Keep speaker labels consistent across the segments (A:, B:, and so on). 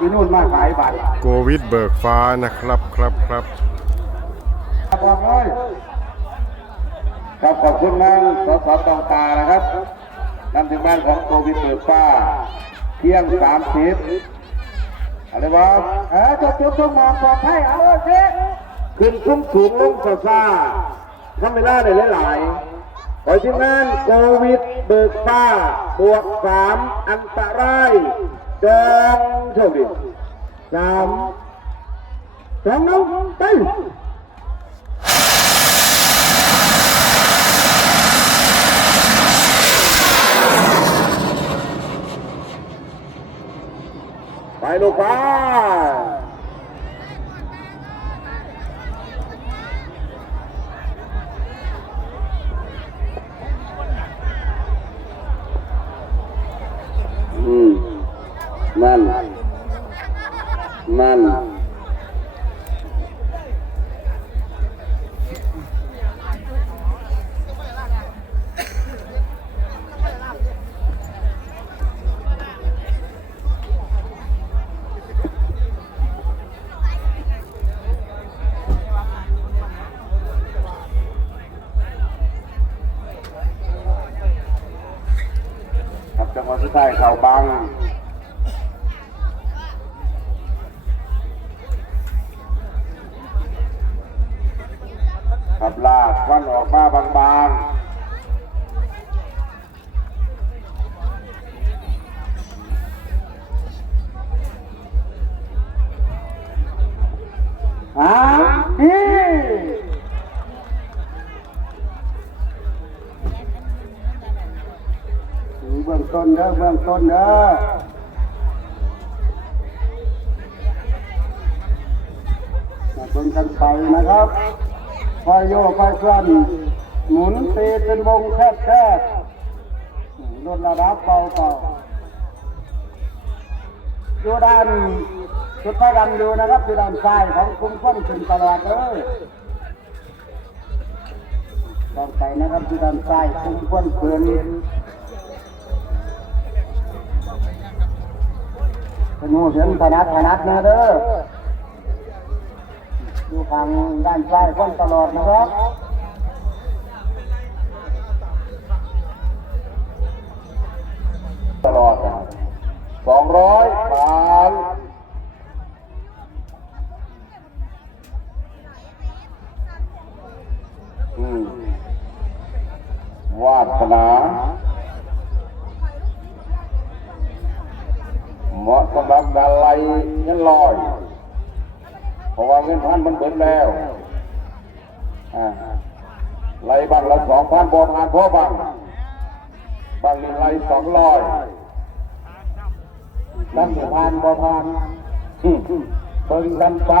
A: ที่นู่นมาขายบัตร
B: โกวิดเบิกฟ้านะครับครับครับ
A: บอกเลยครับขอบคุณนางสสตองตานะครับนำถึงบ้านของโควิดเปิดฟ้า เที่ยงสามสิบอะไรวะเออจบจบต้องมองปลอดภัยเอาเชขึ้นสูงสูงลงซาซาทำเวลาได้หลายๆขอทีมงานโควิดเบิกฟ้าบวกสามอันตราย เดินโชคดีสามสองน้องไปไปลูกไป นั่น นั่น ครับจังหวัดสุดท้ายเขาบัง ครับลากควันออกมาบางๆหาดีเบื้องต้นเด้อเบื้องต้นเด้อมาชนกันไปนะครับ คอยโยกคอยเคลื่อนหมุนตีเป็นวงแคบแคบลดระดับเบาเบาอยู่ด้านสุดท้ายดำอยู่นะครับอยู่ด้านซ้ายของคุ้มข้นขึ้นตลอดเลยต้องไปนะครับอยู่ด้านซ้ายคุ้มข้นขึ้นเป็นหูเห็นถนัดถนัดนะเด้อ อยู่ทางด้านซ้ายพ้นตลอดนะครับตลอดสองร้อยผ่านอืมวาสนาเหมาะสำหรับกาไล่เงินลอย เพราะว่าเงินพันมันเบิดแล้วอ่าไล่บังละสองพันบอผ่านพ่อบังบังนี่ไล่สองร้อยนั่นสิผ่านบอผ่านอืมเบิ่งกันไป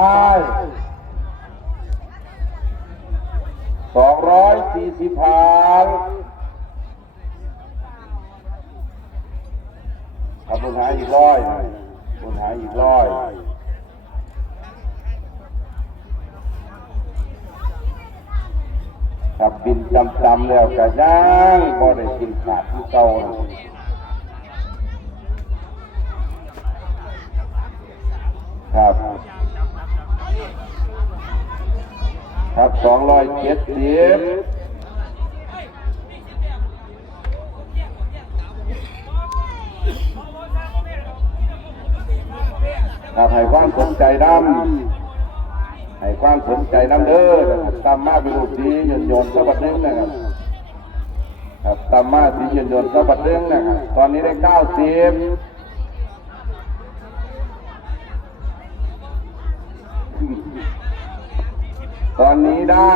A: สองร้อยสี่สิบผ่านเอาบุญหาอีกร้อยบุญหาอีกร้อย กับบินจำจำแล้วก็ย่างบ่ได้กินขาดที่เก่าครับครับสองร้อยเจ็ดสิบครับให้ความสนใจนำ ให้ความสนใจน้ำเด้อนะครับตามมาเป็นรูปสียนยนต์สะบัดเด้งนะครับครับตามมาสียนยนต์สะบัดเด้งนะครับตอนนี้ได้เก้าสิบตอนนี้ได้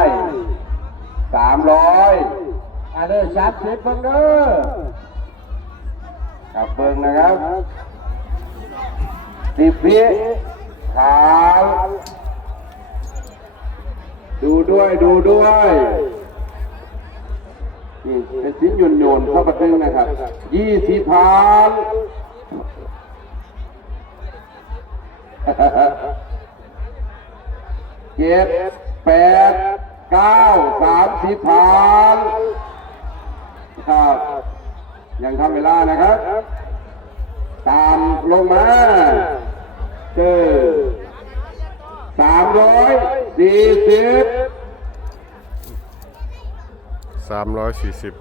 A: สามร้อยอาเด้อชัดสิบเบิ่งเด้อครับเบิ่งนะครับสิบวิขาว ดูด้วยดูด้วยนี่เป็นชิ้นโยนโยนเข้าประตึงนะครับ ยี่สิบพันเจ็ดแปดเก้าสามสิบพันครับ ยังทำเวลานะครับ ตามลงมาคือสามร้อย สี่สิบ
B: สามร้อยสี่สิบ